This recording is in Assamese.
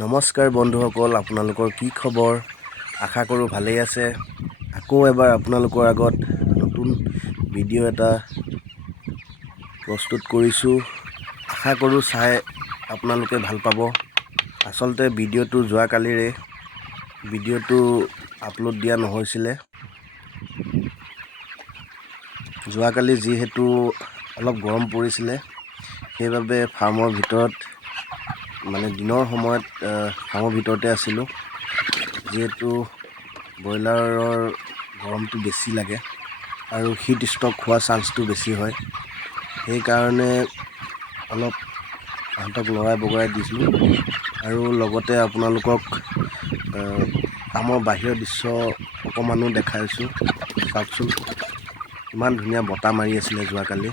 নমস্কাৰ বন্ধুসকল, আপোনালোকৰ কি খবৰ? আশা কৰোঁ ভালেই আছে। আকৌ এবাৰ আপোনালোকৰ আগত নতুন ভিডিঅ' এটা প্ৰস্তুত কৰিছোঁ। আশা কৰোঁ চাই আপোনালোকে ভাল পাব। আচলতে ভিডিঅ'টো যোৱাকালিৰে ভিডিঅ'টো আপলোড দিয়া নহৈছিলে। যোৱাকালি যিহেতু অলপ গৰম পৰিছিলে, সেইবাবে ফাৰ্মৰ ভিতৰত দিনৰ সময়ত ফাৰ্মৰ ভিতৰতে আছিলোঁ। যিহেতু ব্ৰইলাৰৰ গৰমটো বেছি লাগে আৰু হিট ষ্ট্ৰ'ক হোৱা চান্সটো বেছি হয়, সেইকাৰণে অলপ তাহাঁতক লৰাই বগৰাই দিছিলোঁ আৰু লগতে আপোনালোকক ফাৰ্মৰ বাহিৰৰ দৃশ্য অকণমানো দেখাইছোঁ। চাওকচোন, ইমান ধুনীয়া বতাহ মাৰি আছিলে যোৱাকালি।